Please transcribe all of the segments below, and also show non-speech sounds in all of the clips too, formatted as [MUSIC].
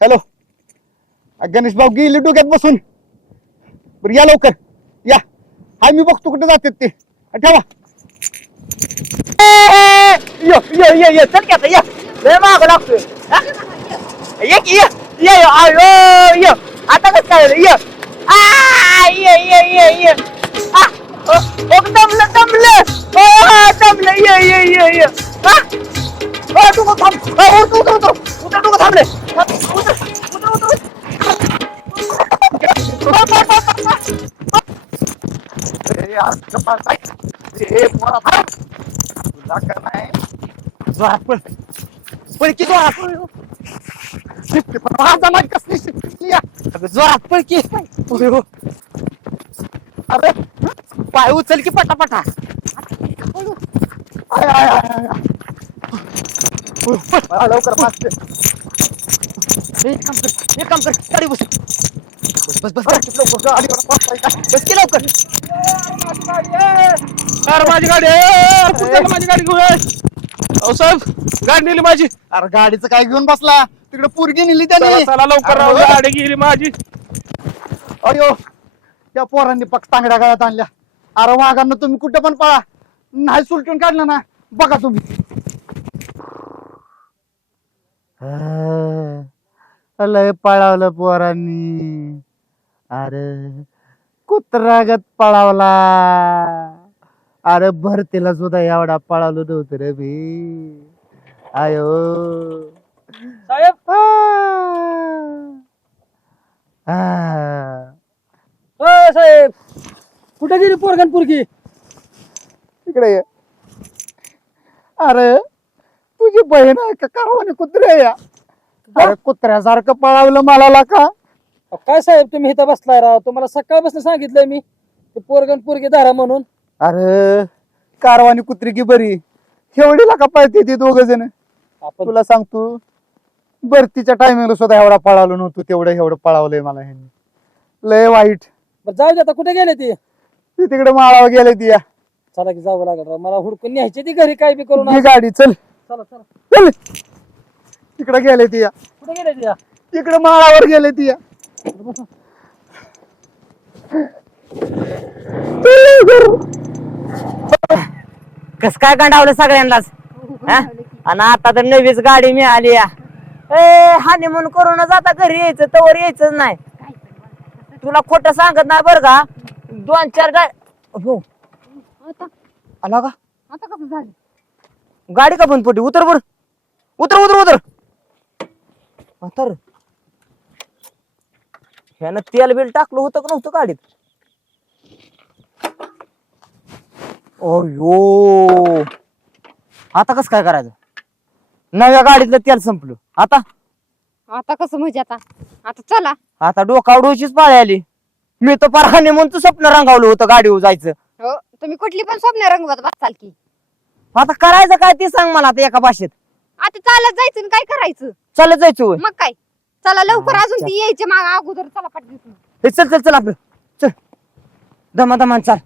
Hello Ganesh भाऊ गेली डोक्यात बसून बरं या लवकर या हाय मी बघतो कुठे जातात ते ठेवा यो ये ये यो चल की आता ये लय माग लागतोय हा? ये की ये ये ये आयो ये आता कसं काय झालं? ये आ ये ये ये ये आ ओ ओ, दमलं दमलं ओ दमलं ये ये ये ये आ ओ तू थांब ओ, नाही? जोरात पळ. पण माझा नाही कसली शिट्टी जोरात पळ की पुढे हो. अरे पाय उचल की पटापटा आय, लवकर पाचते एक काम कर एक काम कर गाडी बस बस बस बस लवकर गाडी का? बस की लवकर अरे माझी गाडी आहे. माझी गाडी घेऊन अहो साहेब गाडी नेली माझी. अरे गाडीचं काय घेऊन बसला? तिकडे पोरगी नेली त्याने. चला लवकर राव. गाडी गेली माझी. अयो त्या पोरांनी पक तांगड्या गळ्यात आणल्या. अरे वाघांना तुम्ही कुठं पण पळा. नाही सुलटून काढलं ना बघा तुम्ही. लय पळावलं पोरांनी. अरे कुत्रागत पळावला. अरे भरतीला सुद्धा एवढा पळावलं नव्हतं रे मी. आयो. साहेब. आ. साहेब. कुठे गेली पोरगन पोरगी? इकडे ये. अरे तुझी बहीण आहे का कारवाने कुत्रे आहे या अरे कुत्र्यासारखं पळावलं मला का? काय साहेब तुम्ही इथं बसलाय राव. तुम्हाला सकाळपासून सांगितलंय मी ते पोरगन पोरगी धारा म्हणून. अरे कारवानी कुत्री की बरी. एवढीला का पळते ती दोघ जण? आपण तुला सांगतो भरतीच्या टायमिंगला सुद्धा एवढा पळालो नव्हतो तेवढं एवढं पळावलंय मला ह्यांनी. लय वाईट. बरं, जाऊ दे आता कुठे गेले ती? ती तिकडे माळावर गेले ती या. चला की जावं लागेल राव. मला हुडकून न्यायची ती घरी काय बी करून ही गाडी चल. चला चला. चल. तिकडे गेले ती या. कुठे गेले ती तिकडे माळावर गेले ती या. कस काय गंडावलं सगळ्यांनाच? हा? आणि आता तर नवीच गाडी मिळाली या. ए हानी म्हणून करूनच आता घरी यायचं तवर यायचंच नाही. तुला खोटं सांगत नाही बरं का? दोन चार गाडी हो. आला का? आता कसं झालं? गाडी का बंद पडली? उतर बर. उतर उतर उतर. उतर. ह्यानं तेल बिल टाकलं होतं का नव्हतं गाडीत? अयो आता कसं काय करायचं? नव्या गाडीतलं तेल संपलं. आता? आता कसं म्हणजे आता? आता चला. आता डोकावडूचीच पाळी आली. मी तर परहाने म्हणून तू स्वप्न रंगावलं होतं गाडीवर जायचं. हो तुम्ही कुठली पण स्वप्न रंगवत बसाल की. आता करायचं काय ते सांग मला आता एका भाषेत. आता चालत जायचं आणि काय करायचं? चालत जायचं होय. मग काय? चला लवकर अजून ती यायचे माग अगोदर. चला हे चल चल चल आपलं. चल. दमा दमान चाल.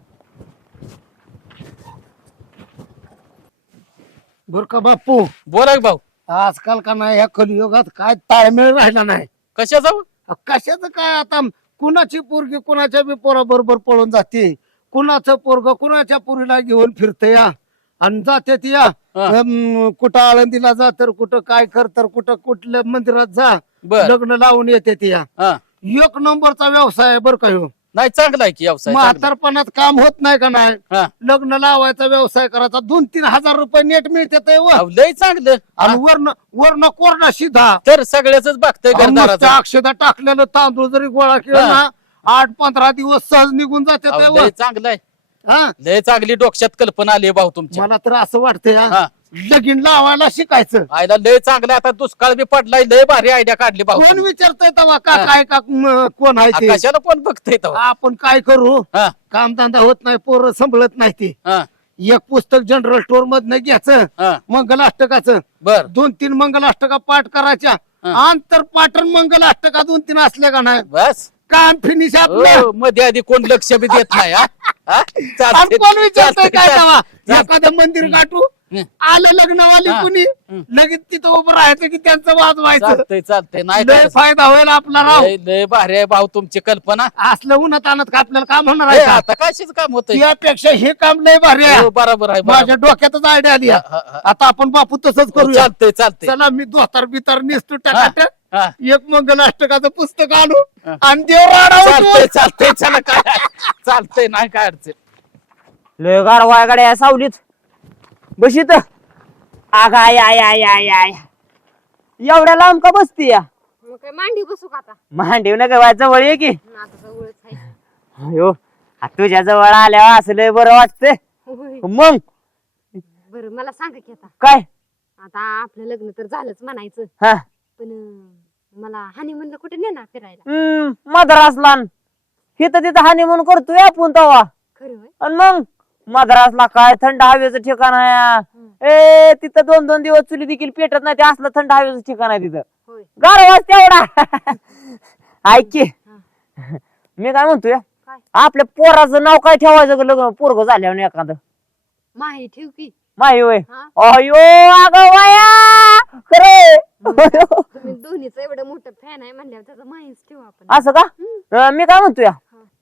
बर का बापू? बोला की भाऊ. आजकाल का नाही ह्या कलियुगात काय ताळमेळ राहिला नाही. कशा जाऊ कशाचं काय आता? कुणाची पोरगी कुणाच्या बी पोराबरोबर पळून जाते? कुणाचं पोरग कुणाच्या पोरीला घेऊन फिरते या आणि जाते ती या हा. अम, कुठं आळंदीला जा तर कुठं काय कर तर कुठं कुठल्या मंदिरात जा. बर. लग्न लावून येते ती या हा. एक नंबरचा व्यवसाय आहे बरं का ह्यो. नाही चांगला आहे की व्यवसाय चांगला आहे. म्हातारपणात काम होत नाही का नाही? हा. लग्न लावायचा व्यवसाय करायचा दोन तीन हजार रुपये नेट मिळते अहो, लय चांगलं. आणि हा, वर्ण वर्ण कोरडा शिधा. तर सगळ्याच बघतोय घरदाराचं. अक्षदा टाकलेलं तांदूळ जरी गोळा केला ना आठ पंधरा दिवस सहज निघून जाते अहो, लय चांगलं आहे. हा. लय चांगली डोक्यात कल्पना आली भाऊ तुमच्या. मला तर असं वाटतंय हा, हा. लगीन लावायला शिकायचं आयला लय चांगलं. आता दुष्काळ बी पडलाय लय भारी आयडिया काढली भाऊ कोण. विचारतय तेव्हा का हा. काय का म, कोण आहे ते कशाला कोण बघतोय? आपण काय करू हा कामधंदा होत नाही पोरं संभळत नाही ते हा एक पुस्तक जनरल स्टोर मधनं घ्यायचं हा मंगलाष्टकाचं बर दोन तीन मंगलाष्टका पाठ करायच्या हा. आंतर पाठन मंगलाष्टका दोन तीन असल्या का नाही बस काम फिनिश आपलं मध्ये आधी कोण लक्ष बी देत नाही हा? हा? आणि चालतंय, कोण विचारतोय चालतंय, काय चालतंय. तेव्हा एखादं मंदिर गाठू. आलं लग्नवाली हा. कुणी? हं. लगेच तिथं उभं राहायचं की त्यांचं वाजवायचं. चालतंय चालतंय. नाही लय फायदा होईल आपला राव लय लय भारी आहे भाऊ तुमची कल्पना. असलं उन्हात आणत का आपल्याला काम होणार हे आहे का? आता कशीच काम होत यापेक्षा हे काम लय भारी आहे. बरोबर आहे माझ्या. डोक्यातच आयडिया आली हा, हा, हा. आता आपण बापू तसंच करूया. चालतंय चालतंय. चला मी दोतार बितार नेसतो हा, टाकाट हा. एक मंगलाष्टकाचं पुस्तक आणू. हा. आणि देव राडा चालतंय चालतंय चला काय चालतंय नाही काय अडचण. लय गारवा गाड्या सावलीत. बशीत आग आय आय आय आय आय. एवढ्या लांब का बसती या? मग काय मांडी बसू का आता? मांडीव नका वाय जवळ ये की. आता जवळच आहे. अयो आ तुझ्या जवळ आल्यावर असं लय बरं वाटतंय. होय. मग? बरं मला सांगा की आता. काय? आता आपलं लग्न तर झालंच म्हणायचं. हा. पण अं, मला हानी म्हणलं कुठे नेणार फिरायला? मद्रासला हिथं तिथं हानिमून करतोय आपण तवा. खरं होय. आणि मग? मद्रासला काय थंड हवेचं ठिकाण आहे? ए तिथं दोन दोन दिवस चुली देखील पेटत नाही ते असलं थंड हवेचं ठिकाण आहे तिथं. गारवाच तेवढा. [LAUGHS] ऐक की. मी काय म्हणतोय? आपल्या पोराचं नाव काय ठेवायचं लग्न? पोरग झाल्यावर एखादं. माही ठेव की. माही वय अयो अगं वाया! खरे दोन्हीचं एवढं मोठं फॅन आहे म्हणल्यावर त्याचं माहीच ठेवू आपण. असं का? मी काय म्हणतोय?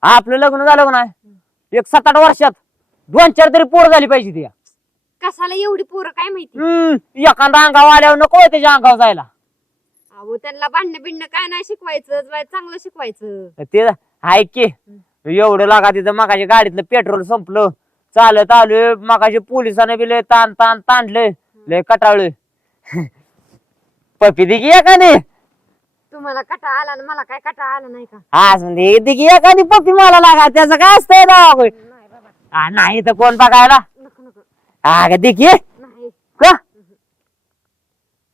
आपलं लग्न झालं नाही? एक सात आठ वर्षात. दोन चार तरी पोर झाली पाहिजे ती. कसाला एवढी पोरं काय माहिती? हम्म एखादा अंगावर आल्यावर नको होय त्याच्या अंगावर जायला. अहो त्यांना भांडणं बिंडणं काय नाही शिकवायचं जरा चांगलं शिकवायचं. ते ऐक की. एवढं लागा तिथं मगाच्या गाडीतलं पेट्रोल संपलं. चालत आलोय मगाशी पोलिसाने बी लय ताण ताण ताणलंय. लय कटाळलोय. पपी दिगी एखादी तुम्हाला कटा आला आणि मला काय कटा आला नाही का? आज म्हणजे दिगी एखादी पपी मला लागा त्याचं काय असतंय राव? आ, नाही तर कोण बघायला? नको नको अग नाही का?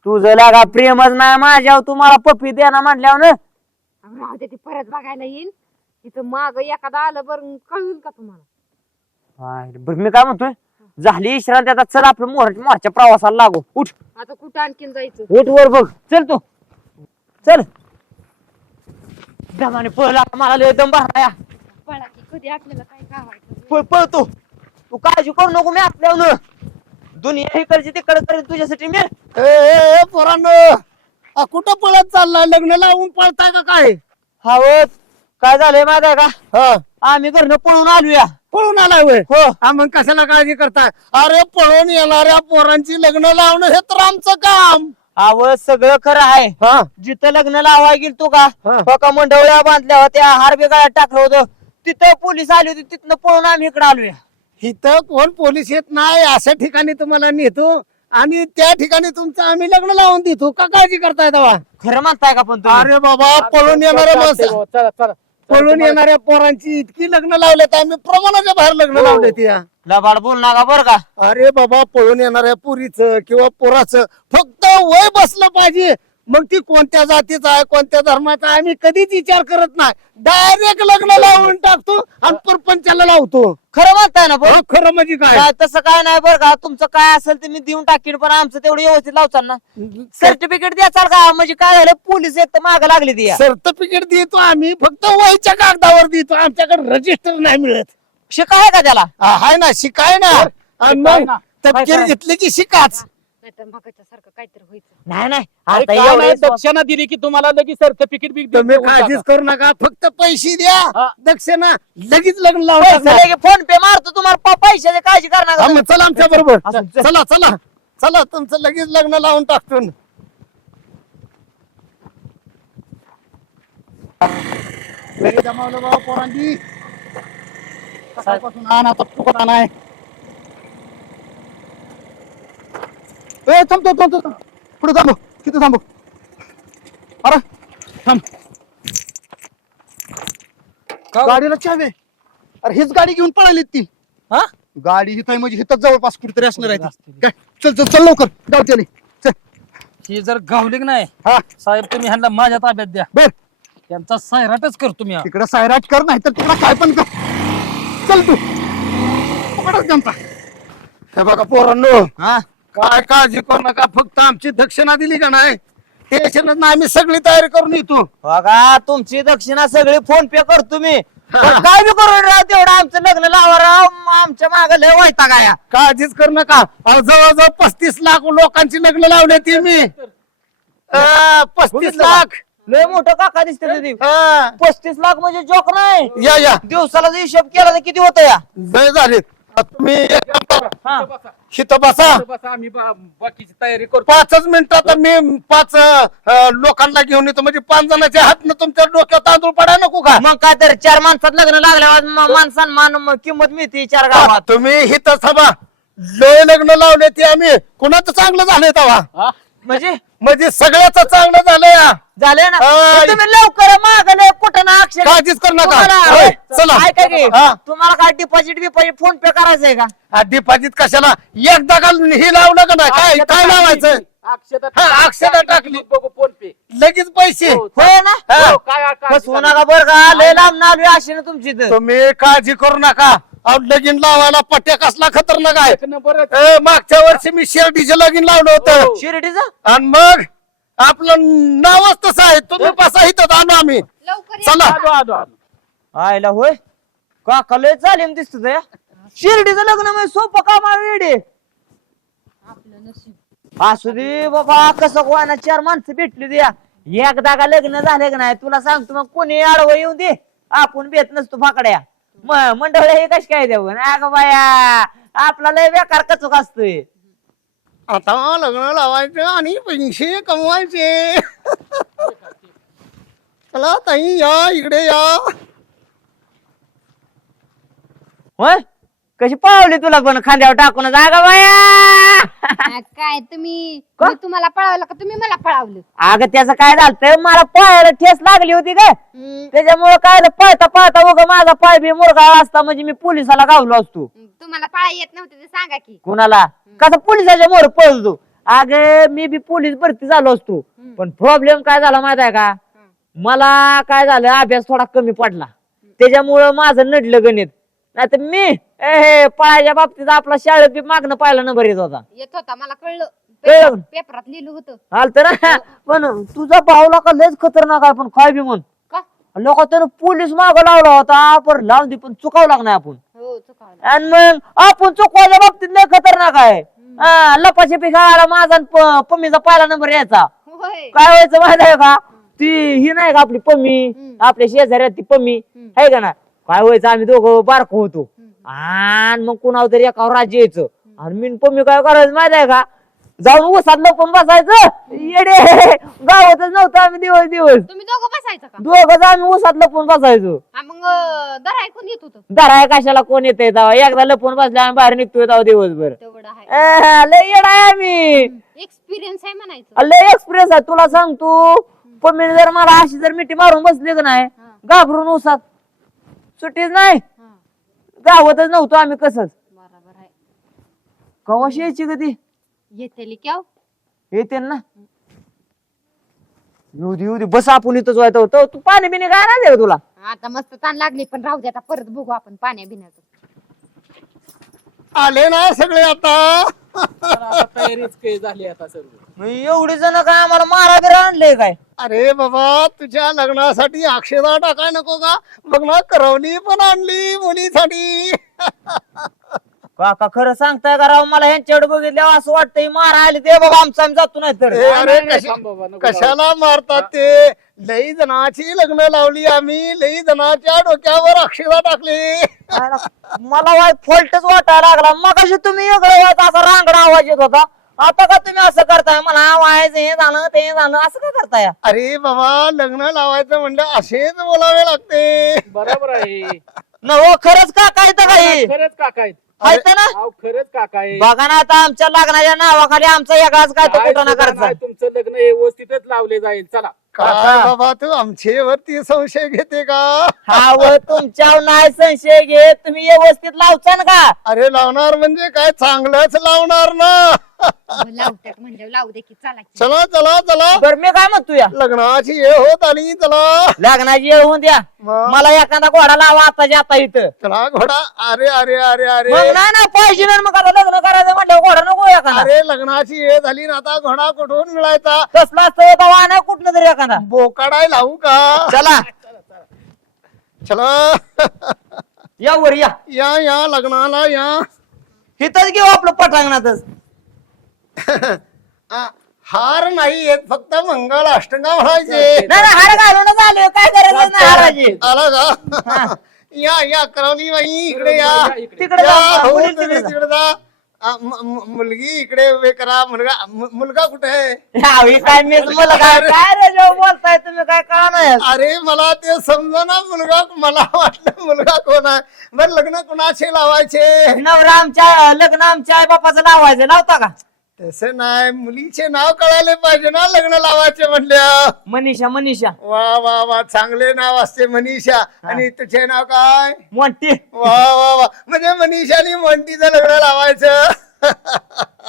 तुझं लागा प्रेमच नाही माझ्यावर तुम्हाला पपी देणार म्हटल्यावर ना? अहो, राहू दे ती परत बघायला येईन. इथं माग एखादा आलं बरं कळून का तुम्हाला? हाय, बरं मी काय म्हणतोय? झाली विश्रांती आता चल आपलं मोर मोरच्या प्रवासाला लागू. उठ. आता कुठं आणखीन जायचं? उठ वर बघ. चल तू. चल. दमाने पळला मला लय दम भरला पळा की कधी आपल्याला काय गावायचं पळ पळतो. तू काळजी करू नको मी आपल्यावर. दुनिया इकडची तिकडे करेल तुझ्यासाठी मी. ए, ए, ए, पोरांनो आ, कुठं पळत चाललाय? लग्न लावून पळताय का काय? हवं काय झालंय माहिती आहे का? हा. आम्ही घरनं पळून आलोया. पळून आलाय वय हो. हा मग कशाला काळजी करताय? अरे पळून येणाऱ्या पोरांची लग्न लावणं हे तर आमचं काम. अव सगळं खरं आहे. हा. जिथं लग्न लावाय गेल तू का? हा. फका मंडवळ्या बांधल्या होत्या हार बिगाळ्यात टाकलं होतं. तिथं पोलीस आले होते तिथनं पळून आम्ही इकडे आलोया. इथं कोण पोलीस येत नाही अशा ठिकाणी तुम्हाला नेतो आणि त्या ठिकाणी तुमचं आम्ही लग्न लावून देतो. का काळजी करताय तेव्हा? खरं म्हणताय का पण तुम्ही? अरे बाबा पळून येणाऱ्या माणसं- भाऊ, चला चला पळून येणाऱ्या पोरांची इतकी लग्न लावलेत आम्ही प्रमाणाच्या बाहेर लग्न लावले या. लबाड बोल नका बरं का. अरे बाबा पळून येणाऱ्या पुरीचं किंवा पोराचं फक्त वय बसलं पाहिजे. मग ती कोणत्या जातीचा आहे कोणत्या धर्माचा आहे आम्ही कधीच विचार करत नाही. डायरेक्ट लग्न लावून टाकतो आणि परपंचाला लावतो. खरं म्हणताय ना बरं. खरं म्हणजे काय? काय तसं काय नाही बरं का. तुमचं काय असेल ते मी देऊन टाकीन पण आमचं तेवढं व्यवस्थित लावचाल ना सर्टिफिकेट द्याचाल का? म्हणजे काय झालं? पोलीस तर माग लागली ती या. सर्टिफिकेट देतो आम्ही फक्त वयच्या कागदावर देतो. आमच्याकडे रजिस्टर नाही मिळत. शिका आहे का त्याला? हाय ना शिकाय ना. आणि मग. तपकीर? घेतली की शिकाच. नाही तर मगाच्या सारखं काहीतरी व्हायचं. नाही नाही. अरे आता काय नाही, एवढं दक्षिणा दिली की तुम्हाला लगेच सर्टिफिकेट बी तुम्ही काळजीच. करू नका. फक्त पैसे द्या. हा. दक्षिणा लगेच लग्न लावून पैसे टाकणार. लगे फोन पे मारतो तुम्हाला. प- पैशाची काळजी हा, करणार मग चला आमच्या बरोबर. असं, चल. चला चला. चला तुमचं लगेच लग्न लावून टाकतो. जमावलं बाबा पोरांनी. सकाळपासून आण आता फुकट आणाय. ए थांबतो थांबतो थांब. पुढे थांबो किती थांबो. अरे थांब. गाडीला चावे अरे हीच गाडी घेऊन पळाली ती. हा? गाडी हिथं आहे म्हणजे हिथं जवळपास कुठेतरी असणार आहे ती. काय? चल चल चल लवकर. गावच्याने चल. ही जर गावली की नाही हा. साहेब तुम्ही ह्यांना माझ्या ताब्यात द्या. बर. त्यांचा सायराटच करतो मी हा. तिकडे सायराट कर नाही तर तिकडे काय पण कर. चल तू. पकडच त्यांचा. हे बघा पोरांनो. हा? काय काळजी करू नका फक्त आमची दक्षिणा दिली का नाही? टेन्शनच नाही आम्ही सगळी तयारी करून येतो. बघा तुमची दक्षिणा सगळी फोन पे करतो मी पण काय बी करून राव तेवढं आमचं लग्न लावा राव. आमच्या माग लय वायता गाया काळजीच करू नका. अहो, जवळजवळ पस्तीस लाख लोकांची लग्न लावले ती मी. अं, पस्तीस लाख? लय मोठं काका दिसते तुझी हा. पस्तीस लाख म्हणजे जोक नाही. या या. दिवसाला जर हिशोब केला तर किती होतं या? जय झाले तुम्ही एक काम करा. हा. बसा. इथं बसा. बसा आम्ही बा- बाकीची तयारी करतो पाचच मिनिटात मी पाच अं, लोकांना घेऊन येतो. म्हणजे पाच जणांच्या हातनं तुमच्या डोक्यात तांदूळ पडा नको का? मग काय तर चार माणसात लग्न लागल्यावर म- मान म- किंमत मिळते चार गावात. तुम्ही इथं सभा लय लग्न लावले ते आम्ही. कुणाचं चांगलं झालंय तवा? हा? म्हणजे? म्हणजे सगळ्याच चांगलं झालंय. झाले ना. पण तुम्ही लवकर मागले ना अक्षर काळजीच करू नका. तुम्हाला- होय, चला ऐका की हा. तुम्हाला काय डिपॉझिट बिपॉझिट फोन पे करायचंय का? हा, डिपॉझिट कशाला? एकदा का हे लावलं का नाही काय काय लावायचं? अक्षता हा, अक्षता टाकली. बघू फोन पे. लगेच पैसे. हो, होय ना? हा. हो, काय काय फसवू नका बरं का. लय लांब आलोय अशी ना तुमची इथं. तुम्ही काळजी करू नका. अहो, लगीन लावायला पट्ट्या कसला खतरनाक आहे. एक नंबरच. ए, मागच्या वर्षी मी शिर्डीचे लगीन लावलं होतं. हो. शिर्डीचं? आणि मग आपलं नावच तसं आहे. तुम्ही बसा इथं आलो आम्ही. लवकर या. चला. आलो, आलो, आलो. आयला होय. काका लय चालेल दिसत शिर्डीचं लग्न म्हणजे सोपं काम आहे वेडे. आपलं नशीब. असू दे बाबा कसं कोणा चार माणसं भेटली द्या. एकदा का लग्न झाले का नाही तुला सांगतो मग कोणी आडवं येऊन दे. आपण भेट नसतो फाकड्या. म- मंडळ हे कश काय देऊ? अगं बाया आपला लय बेकार कचूक असतोय. आता लग्न लावायचं आणि पैसे कमवायचे चला ताई या इकडे या होय कशी पावली तुला पण खांद्यावर टाकून जागा बाया? आ, काय तुम्ही का? मी तुम्हाला पळावलं का तुम्ही मला पळावलं? अगं त्याचं काय झालं मला पायाला ठेस लागली होती हम्म, त्याच्यामुळे काय झालं, पळता पळता उगा माझा पाय बी मुरगा असता म्हणजे मी पोलिसाला गावलो असतो. तुम्हाला पळा येत नव्हते ते सांगा की. कुणाला? कसा पोलिसाच्या मोर पळतो अगे मी बी पोलीस भरती झालो असतो. पण प्रॉब्लेम काय झाला माहीत आहे का मला काय झालं? अभ्यास थोडा कमी पडला. त्याच्यामुळं माझं नडलं गणित. नाही तर मी ए, हे, पळायच्या बाबतीत आपला शाळेत बी मागणं पाहिला नंबर येत होता. येत होता मला कळलं. कळलं? पेपर- पेपरात लिहिलं होतं. आलत ना? पण तुझा भावला का लयच खतरनाक आहे पण काय बी म्हण. का? लोक त्यानं पोलीस माग लावला होता पण लावून दे पण चुकावं लागणार आपण. हो चुकावलं आणि मग आपण चुकवायच्या बाबतीत लय खतरनाक आहे. हा, लपाछपी खेळायला माझा आणि प- पम्मीचा पहिला नंबर यायचा. होय. काय व्हायचं माहीत आहे का? ती ही नाही का आपली पम्मी हम्म. आपल्या शेजाऱ्यात ती पम्मी हम्म. आहे का ना काय व्हायचं? आम्ही दोघं बारको होतो. आणि मग कुणावर तरी एकावर राज्य यायचं. आणि मी आणि पम्मी काय करायचं माहीत आहे का? जाऊन उसात लपून बसायचं. येडे. गावातच नव्हतं आम्ही दिवस दिवस. तुम्ही दोघं बसायचं का? दोघं आम्ही उसात लपून बसायचो. हा मग अं, दर ऐकून येत होतं? धराय कशाला कोण येते तेव्हा? एकदा लपून बसल्या आम्ही बाहेर निघतोय तेव्हा दिवसभर. तेवढं आहे. अं, लय येडा आहे आम्ही. एक्सपिरियन्स आहे म्हणायचं. लय एक्सप्रेस आहे. तुला सांगतो पण जर मला अशी जर मिठी मारून बसली का नाही हा. घाबरून उसात. सुट्टीच नाही. हा, गावातच नव्हतो आम्ही कसंच. बरोबर आहे. कवाशी यायची कधी येतेली क्या येते ना. येऊ दे येऊ दे. बस आपण इथंच व्हायचं तो तू पाणी बिणी काय नाही तुला. आता मस्त ताण लागली पण राहू दे आता. परत बघू आपण पाण्या बिण्याचं. आले ना सगळे आता. तर आता तयारीच काही झाली आता सर्व. मग एवढी जण काय आम्हाला मारा बिरा आणलंय काय? अरे बाबा तुझ्या लग्नासाठी अक्षदा टाकाय नको का? बघ ना करवली पण आणली मुलीसाठी. काका खरं सांगताय का राव मला ह्यांच्याकडे बघितल्यावर असं वाटतंय मारा आली ते बाबा आमचा आम्ही जातो नाही तर. ए, अरे नाही, नाही, कशा- थांब बाबा, नको कशाला मारतात ते? लई जणाची लग्न लावली आम्ही लई जणाच्या डोक्यावर अक्षदा टाकली. मला वाईट फॉल्टच वाटायला लागला. मग तुम्ही वेगळं वाट असा रांगडा आवाज येत होता. आता का तुम्ही असं करताय? मला व्हायचं हे झालं ते झालं असं का करताय? अरे बाबा लग्न लावायचं म्हणलं असेच बोलावे लागते. बरोबर आहे. [LAUGHS] न खरंच का काय तर काही? खरंच काका आहेत. आहेत ना? अहो, खरंच काका आहे बघा ना आता आमच्या लग्नाच्या नावाखाली आमचा एकाच काय तो काय कुठं ना सुद्धा नाही, तुमचं लग्न व्यवस्थितच लावले जाईल. चला. काय बाबा तू आमच्यावरती संशय घेते का? हा व तुमच्यावर नाही संशय घे तुम्ही व्यवस्थित लावचान का? अरे लावणार म्हणजे काय? चांगलंच लावणार ना. लावतात म्हणजे लावू दे की चला की. चला चला चला. बर मी काय म्हणतो या लग्नाची वेळ होत आली चला. लग्नाची वेळ होऊन द्या. मग? मला एखादा घोडा लावा आताच्या आता इथं. चला घोडा. अरे अरे अरे अरे. मग नाही ना पाहिजे ना मग आता लग्न करायचं म्हणलं घोडा नको एखादा. अरे लग्नाची वेळ झाली ना आता घोडा कुठून मिळायचा? कसला असतं दवा नाही कुठलं तरी एखादा. बोकाडाय लावू का? चला. चला. या वर या. या या लग्नाला या. इथंच घेऊ आपलं पटांगणातच. आ, हार नाही येत फक्त मंगळ अष्टका म्हणायचे नाही हार घालूनच आलोय. काय करायचं नाही हाराची. आला का? या या करवली बाई इकडे या. तिकडे या, जा, हो, मुली तुम्ही तिकडे जा. तिकडे जा. आ, म- म- मुलगी इकडे उभे करा मुलगा मु- मुलगा कुठे आहे? काय मी काय काय रे जेव्हा बोलताय तुम्ही काय कळा नाही अरे मला ते समजा ना मुलगा मला वाटलं मुलगा कोण आहे? बरं लग्न कुणाचे लावायचे? नवरा आमच्या लग्न आमच्या आई बापाचं लावायचं लावता का? तसं नाही मुलीचे नाव कळाले पाहिजे ना लग्न लावायचे म्हणल्या मनीषा मनीषा. वा वा वा चांगले नाव असते मनीषा. आणि तुझे नाव काय? मोठी वा वा वा. म्हणजे मनीषाने म्हणतीचं लग्न लावायचं.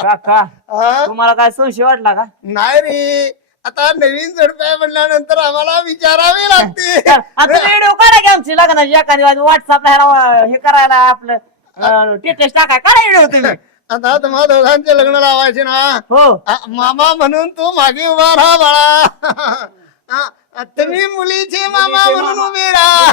काका हा? तुम्हाला काय संशय वाटला का? नाही रे. आता नवीन झडप्या म्हणल्यानंतर आम्हाला विचारावे लागते. [LAUGHS] आता व्हिडिओ काढा की आमची लग्नाची एखादी व्हॉट्सअपला हे करायला आपलं टेटस टाकाय काढा व्हिडिओ तुम्ही. आता तुम्हा दोघांचे लग्न लावायचे ना. हो. आ, मामा म्हणून तू मागे उभा राहा बाळा. आ, तुम्ही मुलीचे मामा म्हणून उभे राहा.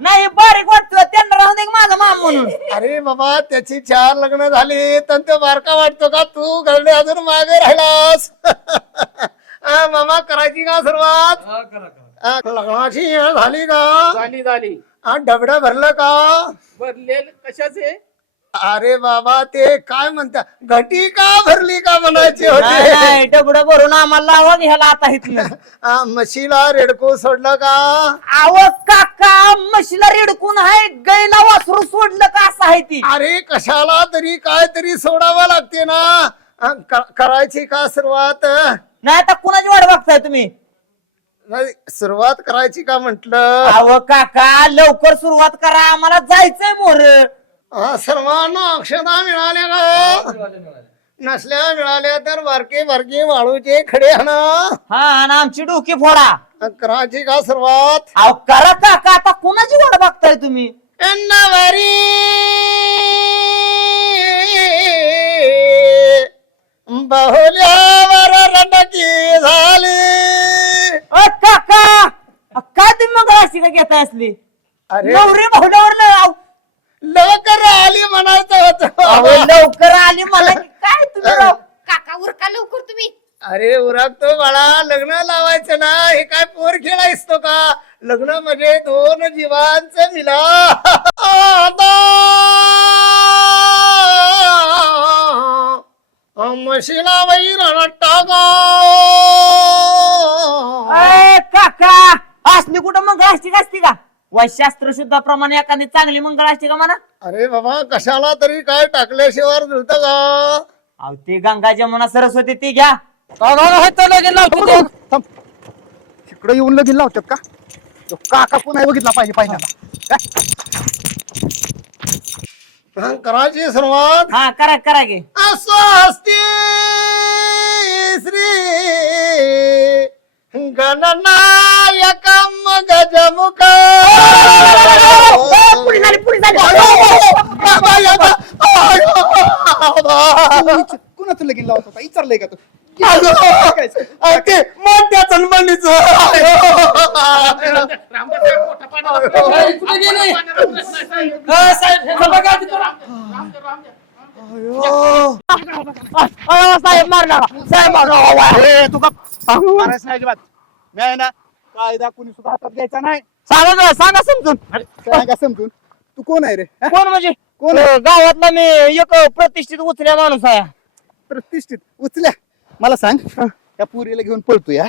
नाही बारीक वाटतो. त्यांना राहून दे की माझा माम म्हणून. अरे बाबा त्याची चार लग्न झाली तर तो बारका वाटतो का? तू गरडे अजून मागे राहिलास. आ, मामा करायची का सुरुवात? आ, लग्नाची वेळ झाली का? झाली झाली. आ, डबडं भरलं का? भरलेल कशाचे? अरे बाबा ते काय म्हणता? घटी का भरली का म्हणायची होती? डबडं भरून आम्हाला लावा घ्यायला आता इथलं आ, म्हशीला रेडको सोडलं का? आव काका म्हशीला रेडकून आहे गैला वासरू सोडलं का असं आहे ती? अरे कशाला तरी काय तरी सोडावं लागते ना? क- करायची का सुरुवात? नाही आता कुणाची वाट बघताय तुम्ही? नाही सुरुवात करायची का म्हंटल? अव काका लवकर सुरुवात करा आम्हाला जायचंय मोर. सर्वांना अक्षता मिळाल्या का? नसल्या मिळाल्या तर बारके बारके वाळूचे खडे आणा. हा आणि आमची डोकी फोडा. आ, करायची का सुरुवात? अहो करा काका आता कुणाची वाट बघताय तुम्ही? अन्नवरी बहुल्यावर रडकी झाली. अ, काका अ, काय तुम्ही मग अशी का घेताय असली? अरे. नवरी लय- लवकर आली म्हणायचं अहो, होतं लवकर आली मला की काय तुम्ही राव? काका उरका लवकर तुम्ही. अरे उरकतो बाळा लग्न लावायचं ना हे काय पोर खेळायचतो का? लग्न म्हणजे दोन जीवांचं मिला म्हशीला वैर टाका अय, काका असली कुठं मंगळाष्टिक असते का? वैशास्त्र शुद्धाप्रमाणे एखादी चांगली मंगळाष्टिका म्हणा? अरे बाबा कशाला तरी काय टाकल्याशिवाय जुळत का? अहो ते गंगा जमुना सरस्वती ती घ्या. तिकडे येऊन लगीन लावतात का? तो काका पुन्हा बघितला पाहिजे हा, करायची सुरुवात. हा करा करा गे स्वस्ति श्री गणनायकम गजमुख पुढे झाली पुढे झाली कुणाचं लगीन लावत होता? विचारलंय का तू? ते मोठ्या चणबंडीचं साहेब मारला साहेब मारला ए, तू का मारायचं नाही अजिबात. मी आहे ना कायदा कुणी सुद्धा हातात घ्यायचा नाही. सांगा जरा, सांगा समजून. सांगा समजून. तू कोण आहे रे? हा? कोण म्हणजे? कोण? अं, गावातला मी एक प्रतिष्ठित उचल्या माणूस आहे. प्रतिष्ठित? उचल्या? मला सांग. त्या पुरीला घेऊन पळतो या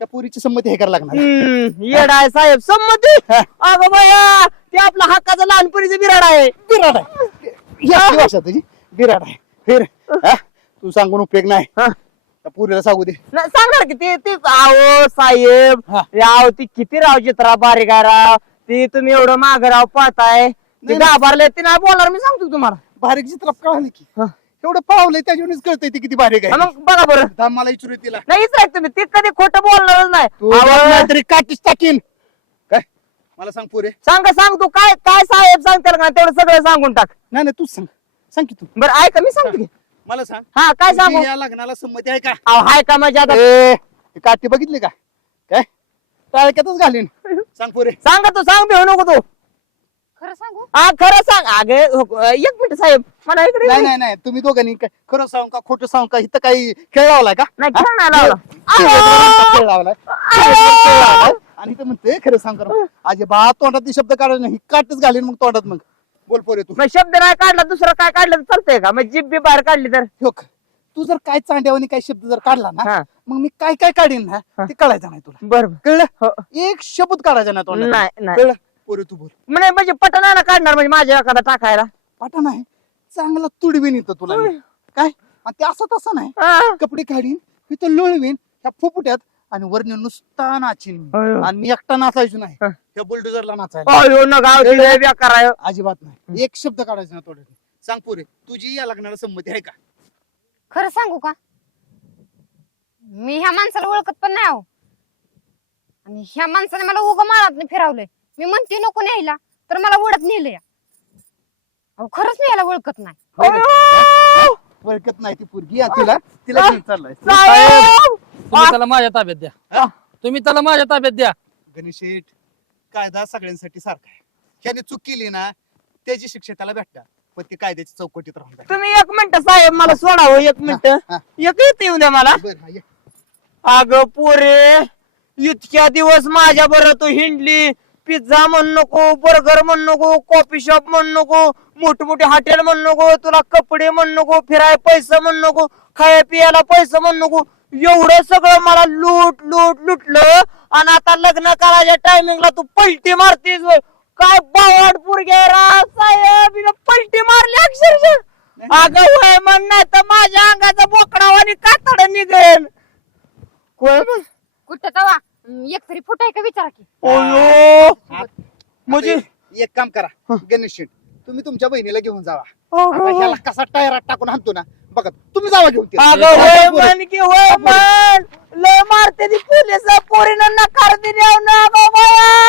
त्या पुरीची संमती हे करायला लागणार. हम्म, येडा आहे साहेब संमती? अगं बया ते आपलं हक्काचं लहानपणीचं बिराड आहे. बिराड आहे. या भाषा तुझी. बिराड आहे. फिर हा? तू सांगून उपयोग नाही. त्या पुरीला सांगू दे. नाही, सांगणार की ते ते आहो साहेब. हा. आहो ती किती राव चित्रा बारीक आहे राव. ती तुम्ही एवढं माग राव पाहताय. ती नाही. घाबरले ती नाही बोलणार मी सांगतो तुम्हाला. बारीक चित्र कळालं की. हा. एवढं पावलंय त्याच्यावरच कळतंय ती किती बारीक हा, आहे मग बघा बरं. मला विचारू तिला. नाहीच आहे तुम्ही. ती कधी खोटं बोलणारच नाही. तू अहो, नाहीतरी काटीच टाकीन. काय? मला सांग पुरे. सांग सांग तू. काय काय साहेब सांगताल का? तेवढं सगळं सांगून टाक. नाही नाही तूच सांग. सांग की तू. बरं ऐका मी सांगतो की. मला सांग. हा काय सांगू? तुझी या लग्नाला संमती आहे का? अहो हाय का माझ्या आता? ए, ही काठी बघितली का? काय? टाळक्यातच घालीन. सांग पुरे. सांग तू सांग भिऊ नको तू. खरं सांगू? हा खरं सांग. अगे हो- एक मिनिट साहेब मला इकडे नाही नाही नाही तुम्ही दोघांनी काय खरं सांग का खोटं सांग का इथं काही खेळ लावलाय का? नाही? खेळ नाही लावला. खेळ लावलाय खेळ लावलाय. आणि ते म्हणते खरं सांग करा अजिबात तोंडात शब्द काढायला नाही काटच घालीन मग तोंडात मग. बोल पोरे तू. मग शब्द नाही काढला दुसरं काय काढलं तर चालतंय का? मग जीभ बी बाहेर काढली तर. ठोक तू जर काय चांड्यावानी काय शब्द जर काढला ना हा. मग मी काय काय काढीन ना ते कळायचं नाही तुला. बरं कळलं? हो. एक शब्द काढायचा नाही तोंडात. नाही नाही. कळलं? पोरे तू बोल. म्हणजे म्हणजे पटन नाही ना काढणार म्हणजे माझ्या एखादा टाकायला. पाठा नाही. चांगला तुडवीन येतं तुला मी. काय? आणि ते असं तसं नाही. हा. कपडे काढीन इथं लोळवीन ह्या फुफुट्यात आणि वरने नुसता नाचीन. अयो. आणि मी एकटा नाचायचो नाही. हा. त्या बुलडोजरला नाचायला. अयो न गावची लय बेकार आहे. अजिबात नाही. एक शब्द काढायचा ना तोंडात. सांग पोरे तुझी या लग्नाला संमती आहे का? खरं सांगू का? मी ह्या माणसाला ओळखत पण नाही आहो. आणि ह्या माणसाने मला उग माळात फिरवलंय. मी म्हणते नको न्यायला तर मला ओढत नेलंय अहो खरंच मी याला ओळखत नाही? ओळखत नाही ती पोरगी. आणि तिला तिला घेऊन चाललाय. साहेब! तुम्ही त्याला माझ्या ताब्यात द्या. तुम्ही त्याला माझ्या ताब्यात द्या. गणेश शेठ कायदा सगळ्यांसाठी सारखा आहे. ह्याने चूक केली ना त्याची शिक्षा त्याला भेटतात पण ते कायद्याच्या चौकटीत राहून. तुम्ही एक मिनिट साहेब मला सोडावं एक मिनिट. हा. एक येत येऊ द्या मला. बरं, हा, ये. अग पुरे इतक्या दिवस माझ्या बरं तू हिंडली. पिझ्झा म्हण नको बर्गर म्हण नको कॉफी शॉप म्हण नको मोठे मोठे हॉटेल म्हण नको तुला कपडे म्हण नको फिराय पैसे म्हण नको खाया पियाला पैसे म्हण नको. एवढं सगळं मला लूट लूट लुटलं. आणि आता लग्न करायच्या टायमिंगला तू पलटी मारतीस होय. काय बावड पुरगे साहेब. हिनं पलटी मारली अक्षरशः. अगं होय म्हण नाही तर माझ्या अंगाचा बोकडा आणि कातड निघेल. कोण कुठं तवा? एक तरी फुट आहे का विचारा की? ओयो म्हणजे? एक काम करा. गणेश शेठ तुम्ही तुमच्या बहिणीला घेऊन जावा. आता ह्याला कसा टायरात टाकून आणतो ना बघा तुम्ही जावा घेऊन. अगं होय. म्हण की होय म्हण लय मारते ती पोलीस पोरीनं नकार दिली ना गो बाया होते. आयो!